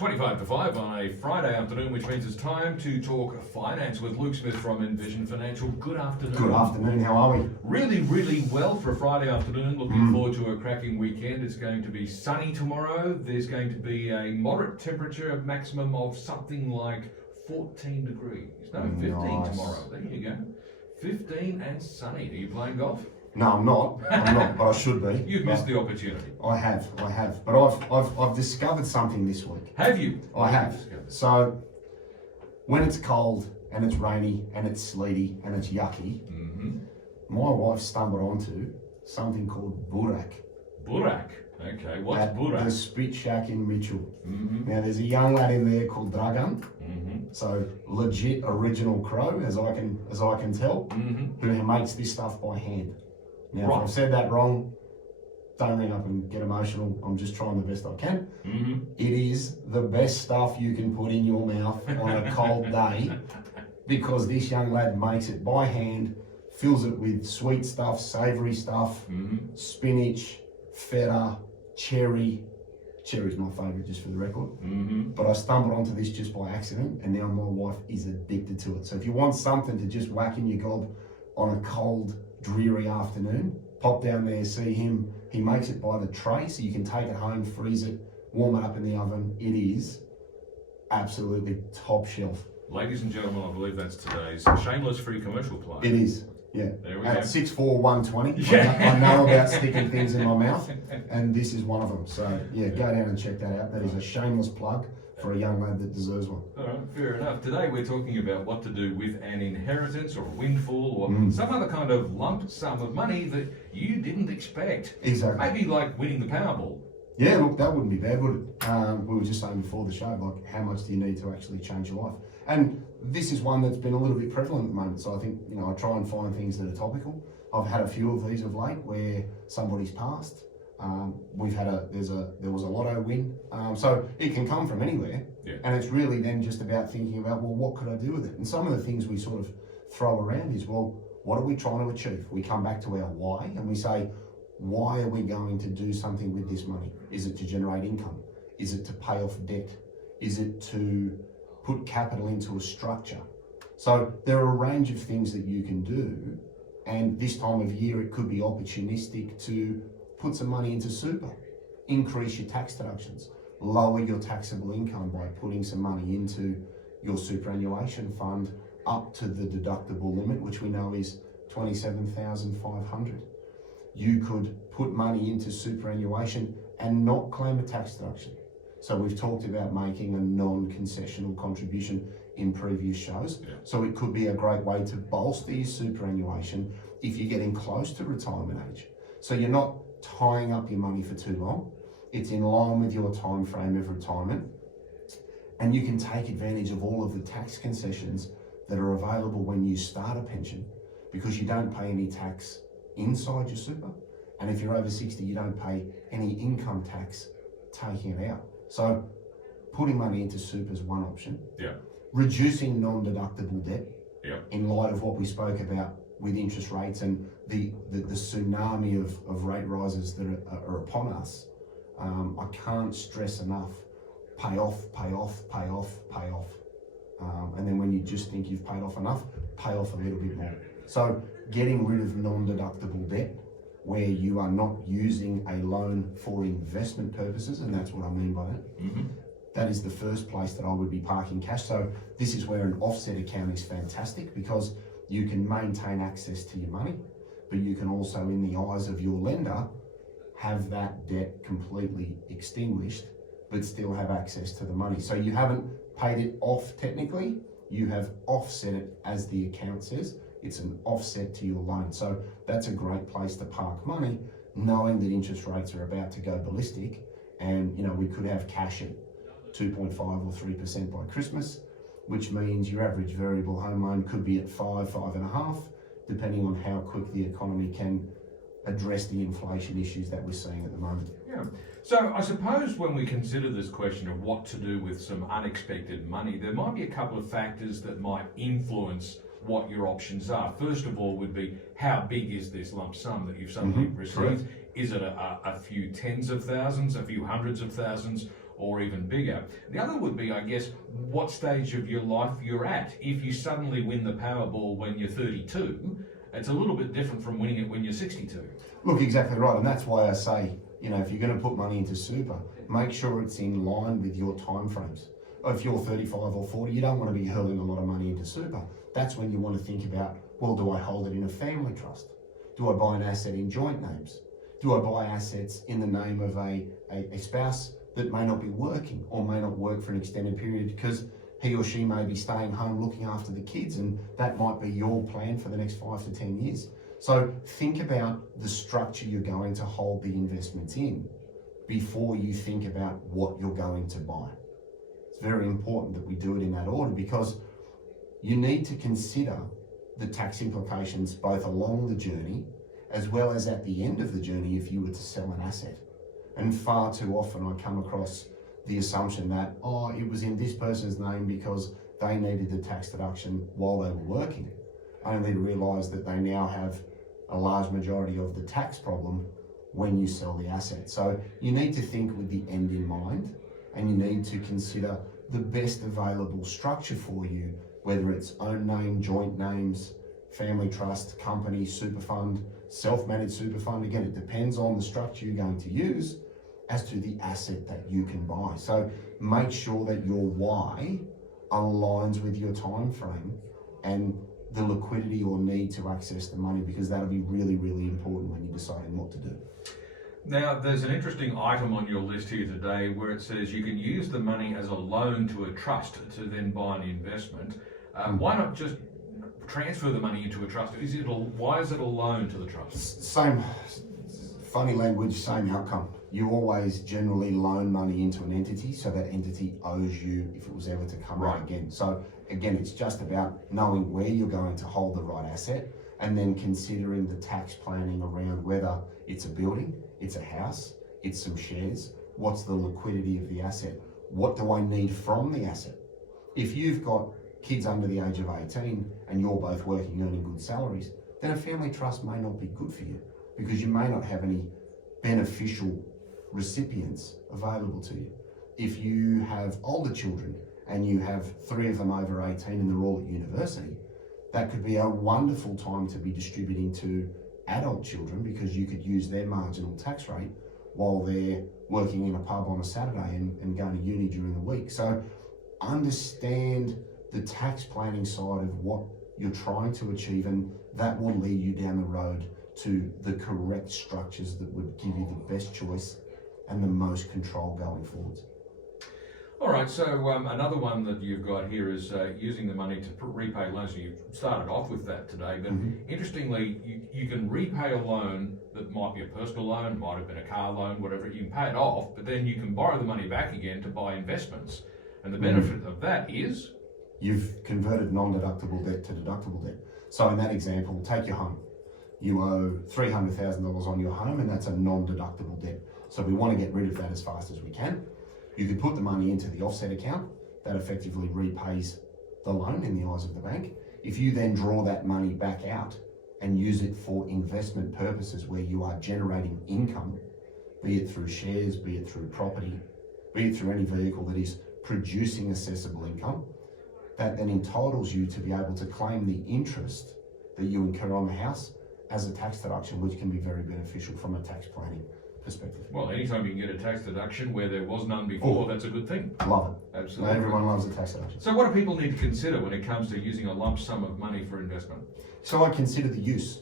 25 to 5 on a Friday afternoon, which means it's time to talk finance with Luke Smith from Envision Financial. Good afternoon. Good afternoon, how are we? Really, really well for a Friday afternoon. Looking forward to a cracking weekend. It's going to be sunny tomorrow. There's going to be a moderate temperature, a maximum of something like 14 degrees. No, 15 Nice. Tomorrow. There you go. 15 and sunny. Are you playing golf? No, I'm not, but I should be. You've missed the opportunity. I have. But I've discovered something this week. Have you? I have. So, when it's cold and it's rainy and it's sleety and it's yucky, my wife stumbled onto something called Burek. Burek. Okay, what's At Burek? the Spit Shack in Mitchell. Now, there's a young lad in there called Dragan. So legit original crow, as I can tell, who makes this stuff by hand. Now, Right. if I've said that wrong, don't ring up and get emotional. I'm just trying the best I can. It is the best stuff you can put in your mouth on a cold day, because this young lad makes it by hand, fills it with sweet stuff, savoury stuff, spinach, feta, cherry. Cherry's my favourite, just for the record. But I stumbled onto this just by accident, and now my wife is addicted to it. So if you want something to just whack in your gob on a cold, dreary afternoon, pop down there, see him. He makes it by the tray, so you can take it home, freeze it, warm it up in the oven. It is absolutely top shelf. Ladies and gentlemen, I believe that's today's shameless free commercial play. It is. Yeah, There we at go. 6'4", 120, Yeah. I know about sticking things in my mouth, and this is one of them. So yeah, go down and check that out. That is a shameless plug for a young lad that deserves one. All right, fair enough. Today we're talking about what to do with an inheritance or a windfall or some other kind of lump sum of money that you didn't expect. Exactly. Maybe like winning the Powerball. Yeah, look, that wouldn't be bad, would it? We were just saying before the show, like, how much do you need to actually change your life? And this is one that's been a little bit prevalent at the moment. So I think, I try and find things that are topical. I've had a few of these of late where somebody's passed. We've had there was a lotto win. So it can come from anywhere. Yeah. And it's really then just about thinking about, well, what could I do with it? And some of the things we sort of throw around is, well, what are we trying to achieve? We come back to our why and we say, why are we going to do something with this money? Is it to generate income? Is it to pay off debt? Is it to put capital into a structure? So there are a range of things that you can do, and this time of year it could be opportunistic to put some money into super, increase your tax deductions, lower your taxable income by putting some money into your superannuation fund up to the deductible limit, which we know is $27,500. You could put money into superannuation and not claim a tax deduction. So we've talked about making a non-concessional contribution in previous shows. Yeah. So it could be a great way to bolster your superannuation if you're getting close to retirement age. So you're not tying up your money for too long. It's in line with your time frame of retirement. And you can take advantage of all of the tax concessions that are available when you start a pension, because you don't pay any tax inside your super, and if you're over 60 you don't pay any income tax taking it out. So putting money into super is one option. Yeah. Reducing non-deductible debt, Yeah. in light of what we spoke about with interest rates and the tsunami of rate rises that are upon us. I can't stress enough, pay off, and then when you just think you've paid off enough, pay off a little bit more. So getting rid of non-deductible debt, where you are not using a loan for investment purposes, and that's what I mean by that. That is the first place that I would be parking cash. So this is where an offset account is fantastic, because you can maintain access to your money, but you can also, in the eyes of your lender, have that debt completely extinguished, but still have access to the money. So you haven't paid it off technically, you have offset it, as the account says. It's an offset to your loan. So that's a great place to park money, knowing that interest rates are about to go ballistic, and we could have cash at 2.5 or 3% by Christmas, which means your average variable home loan could be at 5.5, depending on how quick the economy can address the inflation issues that we're seeing at the moment. Yeah. So I suppose when we consider this question of what to do with some unexpected money, there might be a couple of factors that might influence what your options are. First of all would be, how big is this lump sum that you've suddenly received? Correct. Is it a few tens of thousands, a few hundreds of thousands, or even bigger. The other would be, I guess, what stage of your life you're at. If you suddenly win the Powerball when you're 32, it's a little bit different from winning it when you're 62. Look, exactly right, and that's why I say, if you're going to put money into super, make sure it's in line with your timeframes. If you're 35 or 40, you don't want to be hurling a lot of money into super. That's when you want to think about, well, do I hold it in a family trust? Do I buy an asset in joint names? Do I buy assets in the name of a spouse that may not be working or may not work for an extended period because he or she may be staying home looking after the kids, and that might be your plan for the next 5 to 10 years. So think about the structure you're going to hold the investments in before you think about what you're going to buy. It's very important that we do it in that order because you need to consider the tax implications both along the journey as well as at the end of the journey if you were to sell an asset. And far too often I come across the assumption that, it was in this person's name because they needed the tax deduction while they were working, only to realise that they now have a large majority of the tax problem when you sell the asset. So you need to think with the end in mind, and you need to consider the best available structure for you, whether it's own name, joint names, family trust, company, super fund, self-managed super fund. Again, it depends on the structure you're going to use as to the asset that you can buy. So make sure that your why aligns with your time frame and the liquidity or need to access the money, because that'll be really, really important when you're deciding what to do. Now, there's an interesting item on your list here today where it says you can use the money as a loan to a trust to then buy an investment. Why not just transfer the money into a trust? Why is it a loan to the trust? Same, funny language, same outcome. You always generally loan money into an entity, so that entity owes you if it was ever to come out again. So again, it's just about knowing where you're going to hold the right asset and then considering the tax planning around whether it's a building, it's a house, it's some shares, what's the liquidity of the asset, what do I need from the asset. If you've got kids under the age of 18 and you're both working, earning good salaries, then a family trust may not be good for you because you may not have any beneficial recipients available to you. If you have older children and you have 3 of them over 18 and they're all at university, that could be a wonderful time to be distributing to adult children because you could use their marginal tax rate while they're working in a pub on a Saturday and going to uni during the week. So understand the tax planning side of what you're trying to achieve, and that will lead you down the road to the correct structures that would give you the best choice and the most control going forwards. All right, so another one that you've got here is using the money to repay loans. You started off with that today, but interestingly, you can repay a loan that might be a personal loan, might have been a car loan, whatever. You can pay it off, but then you can borrow the money back again to buy investments. And the benefit of that is? You've converted non-deductible debt to deductible debt. So in that example, take your home. You owe $300,000 on your home, and that's a non-deductible debt. So we want to get rid of that as fast as we can. You could put the money into the offset account. That effectively repays the loan in the eyes of the bank. If you then draw that money back out and use it for investment purposes where you are generating income, be it through shares, be it through property, be it through any vehicle that is producing assessable income, that then entitles you to be able to claim the interest that you incur on the house as a tax deduction, which can be very beneficial from a tax planning perspective. Well, anytime you can get a tax deduction where there was none before, that's a good thing. Love it. Absolutely. Everyone loves a tax deduction. So what do people need to consider when it comes to using a lump sum of money for investment? So I consider the use.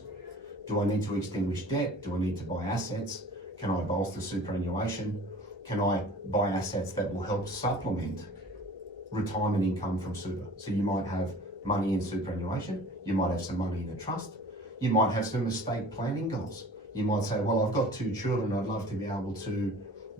Do I need to extinguish debt? Do I need to buy assets? Can I bolster superannuation? Can I buy assets that will help supplement retirement income from super? So you might have money in superannuation, you might have some money in a trust, you might have some estate planning goals. You might say, well, I've got 2 children, I'd love to be able to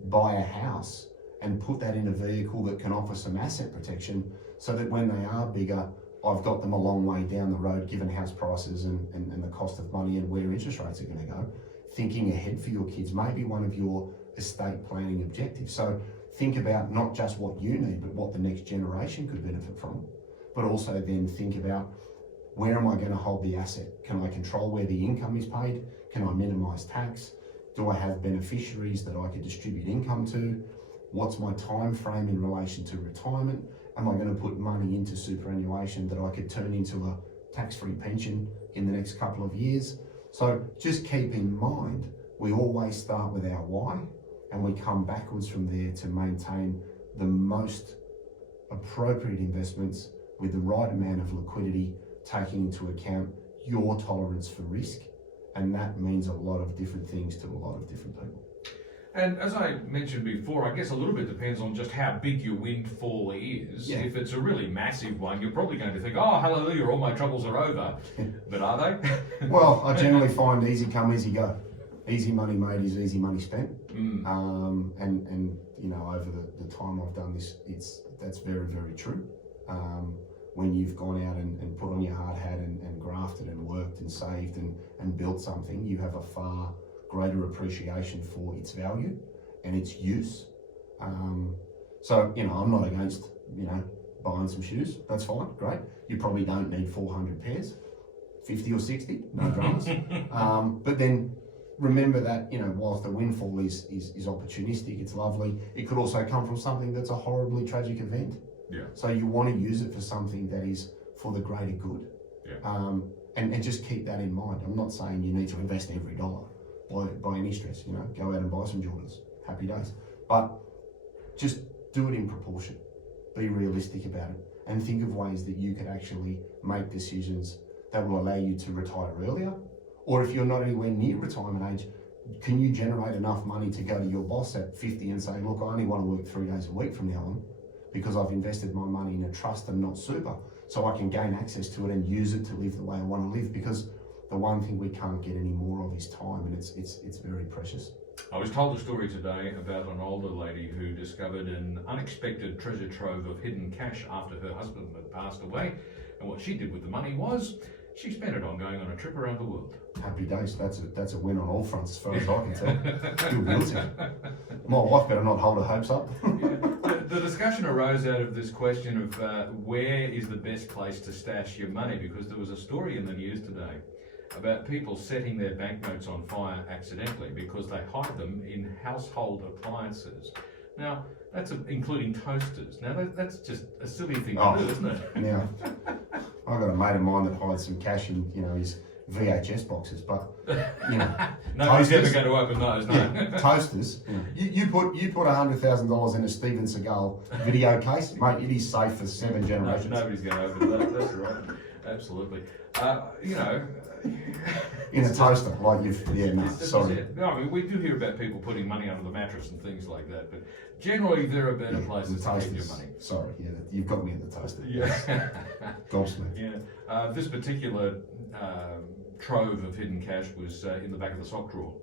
buy a house and put that in a vehicle that can offer some asset protection so that when they are bigger, I've got them a long way down the road, given house prices and the cost of money and where interest rates are going to go. Thinking ahead for your kids may be one of your estate planning objectives. So think about not just what you need, but what the next generation could benefit from, but also then think about, where am I going to hold the asset? Can I control where the income is paid? Can I minimise tax? Do I have beneficiaries that I could distribute income to? What's my time frame in relation to retirement? Am I going to put money into superannuation that I could turn into a tax-free pension in the next couple of years? So just keep in mind, we always start with our why and we come backwards from there to maintain the most appropriate investments with the right amount of liquidity, taking into account your tolerance for risk. And that means a lot of different things to a lot of different people. And as I mentioned before, I guess a little bit depends on just how big your windfall is. Yeah. If it's a really massive one, you're probably going to think, oh, hallelujah, all my troubles are over. But are they? Well, I generally find easy come, easy go. Easy money made is easy money spent. And you know, over the time I've done this, that's very, very true. When you've gone out and put on your hard hat and grafted and worked and saved and built something, you have a far greater appreciation for its value and its use. So, you know, I'm not against, you know, buying some shoes. That's fine, great. You probably don't need 400 pairs, 50 or 60, no dramas. But then remember that, you know, whilst the windfall is opportunistic, it's lovely, it could also come from something that's a horribly tragic event. Yeah. So you want to use it for something that is for the greater good. Yeah. And just keep that in mind. I'm not saying you need to invest every dollar by any stress, you know, go out and buy some Jordans, happy days. But just do it in proportion. Be realistic about it and think of ways that you could actually make decisions that will allow you to retire earlier. Or if you're not anywhere near retirement age, can you generate enough money to go to your boss at 50 and say, look, I only want to work 3 days a week from now on because I've invested my money in a trust and not super, so I can gain access to it and use it to live the way I want to live, because the one thing we can't get any more of is time, and it's very precious. I was told a story today about an older lady who discovered an unexpected treasure trove of hidden cash after her husband had passed away, and what she did with the money was she spent it on going on a trip around the world. Happy days. That's a win on all fronts, as far as I can tell. Good wills. My wife better not hold her hopes up. The discussion arose out of this question of where is the best place to stash your money, because there was a story in the news today about people setting their banknotes on fire accidentally because they hide them in household appliances. Now, that's including toasters. Now, that's just a silly thing to do, isn't it? Now, I've got a mate of mine that hides some cash in, you know, his VHS boxes, but, you know, nobody's ever going to open those, no. Yeah, toasters. You put $100,000 in a Steven Seagal video case, mate, it is safe for 7 generations. No, nobody's going to open that, that's right. Absolutely. You know... in a toaster, like you've... Yeah, no, sorry. No, I mean, we do hear about people putting money under the mattress and things like that, but generally there are better places to keep your money. Sorry, yeah, you've got me at the toaster. Yeah. Gobsmacked. Yeah. This particular trove of hidden cash was in the back of the sock drawer.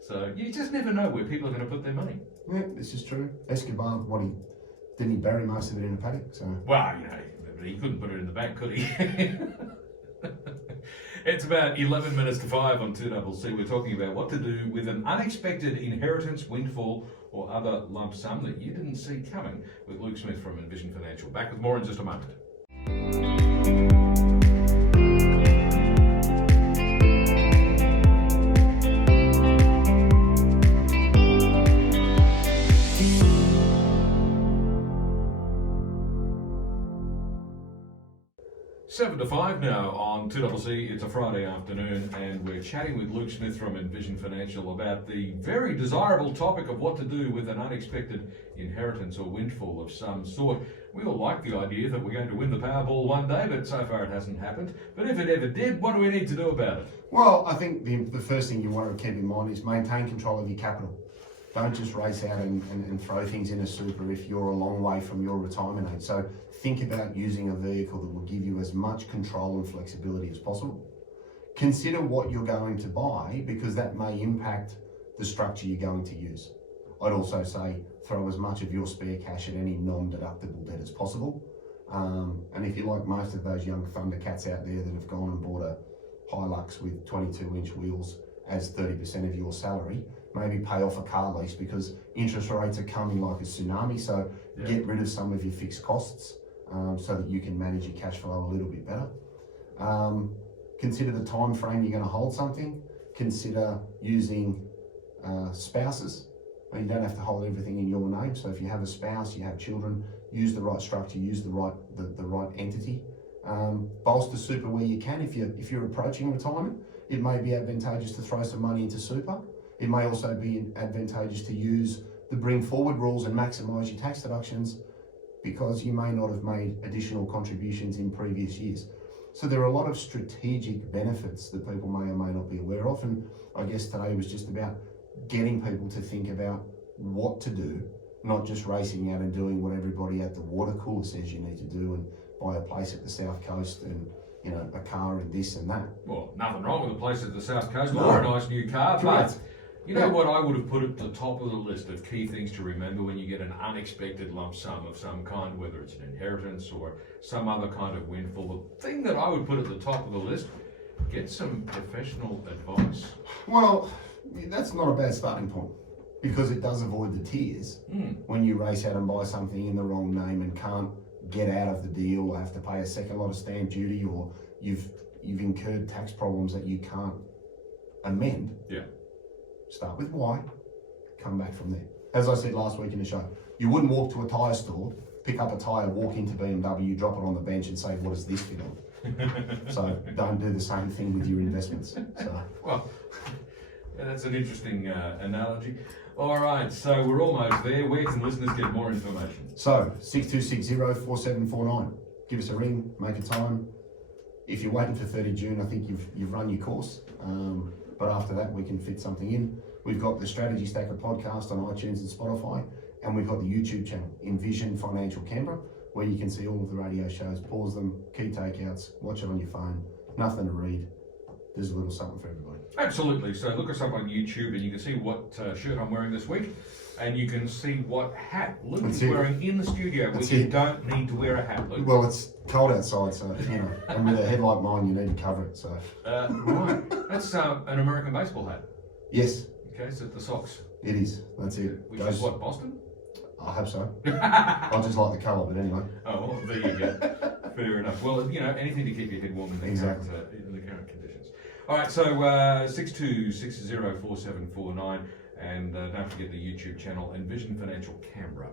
So you just never know where people are going to put their money. Yeah, this is true. Escobar, didn't he bury most of it in a paddock? So. Well, you know, but he couldn't put it in the bank, could he? It's about 11 minutes to 5 on 2CC. We're talking about what to do with an unexpected inheritance, windfall, or other lump sum that you didn't see coming, with Luke Smith from Envision Financial. Back with more in just a moment. Seven to 5 now on 2CC. It's a Friday afternoon and we're chatting with Luke Smith from Envision Financial about the very desirable topic of what to do with an unexpected inheritance or windfall of some sort. We all like the idea that we're going to win the Powerball one day, but so far it hasn't happened. But if it ever did, what do we need to do about it? Well, I think the first thing you want to keep in mind is maintain control of your capital. Don't just race out and throw things in a super if you're a long way from your retirement age. So think about using a vehicle that will give you as much control and flexibility as possible. Consider what you're going to buy, because that may impact the structure you're going to use. I'd also say throw as much of your spare cash at any non-deductible bet as possible. And if you're like most of those young Thundercats out there that have gone and bought a Hilux with 22-inch wheels as 30% of your salary, maybe pay off a car lease, because interest rates are coming like a tsunami. So get rid of some of your fixed costs so that you can manage your cash flow a little bit better. Consider the time frame you're going to hold something. Consider using spouses Well, you don't have to hold everything in your name. So if you have a spouse, you have children, use the right structure, use the right entity. Bolster super where you can. If you're approaching retirement, it may be advantageous to throw some money into super. It may also be advantageous to use the bring forward rules and maximise your tax deductions, because you may not have made additional contributions in previous years. So there are a lot of strategic benefits that people may or may not be aware of, and I guess today was just about getting people to think about what to do, not just racing out and doing what everybody at the water cooler says you need to do and buy a place at the South Coast and, you know, a car and this and that. Well, nothing wrong with a place at the South Coast No. or a nice new car, Correct. but you know what I would have put at the top of the list of key things to remember when you get an unexpected lump sum of some kind, whether it's an inheritance or some other kind of windfall. The thing that I would put at the top of the list, get some professional advice. Well, that's not a bad starting point, because it does avoid the tears when you race out and buy something in the wrong name and can't get out of the deal, or have to pay a second lot of stamp duty, or you've incurred tax problems that you can't amend. Yeah. Start with why, come back from there. As I said last week in the show, you wouldn't walk to a tyre store, pick up a tyre, walk into BMW, drop it on the bench and say, what does this fit on? So don't do the same thing with your investments. So. Well, yeah, that's an interesting analogy. All right, so we're almost there. Where can listeners get more information? So 6260-4749. Give us a ring, make a time. If you're waiting for 30 June, I think you've run your course. But after that, we can fit something in. We've got the Strategy Stacker podcast on iTunes and Spotify, and we've got the YouTube channel, Envision Financial Canberra, where you can see all of the radio shows, pause them, key takeouts, watch it on your phone, nothing to read. There's a little something for everybody. Absolutely. So look us up on YouTube and you can see what shirt I'm wearing this week, and you can see what hat Luke is wearing in the studio, which you don't need to wear a hat, Luke. Well, it's cold outside, so, you know, and with a head like mine, you need to cover it, so. Right. That's an American baseball hat. Yes. Okay, so the Sox. It is. That's it. Which is what, Boston? I hope so. I just like the colour, but anyway. Oh, well, there you go. Fair enough. Well, you know, anything to keep your head warm in the current conditions. All right, so 62604749, and don't forget the YouTube channel, Envision Financial Canberra.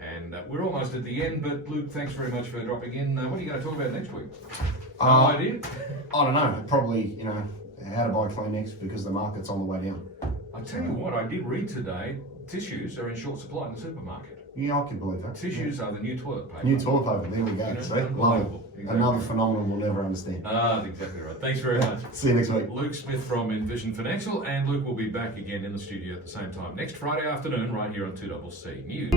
And we're almost at the end, but Luke, thanks very much for dropping in. What are you going to talk about next week? No idea? I don't know. Probably, you know, how to buy Kleenex because the market's on the way down. I tell you what, I did read today, tissues are in short supply in the supermarket. Yeah, I can believe that. Tissues are the new toilet paper. New toilet paper, there we go. You know, See? unbelievable. Exactly. Another phenomenon we'll never understand. That's exactly right. Thanks very much. See you next week. Luke Smith from Envision Financial, and Luke will be back again in the studio at the same time next Friday afternoon right here on 2CC News.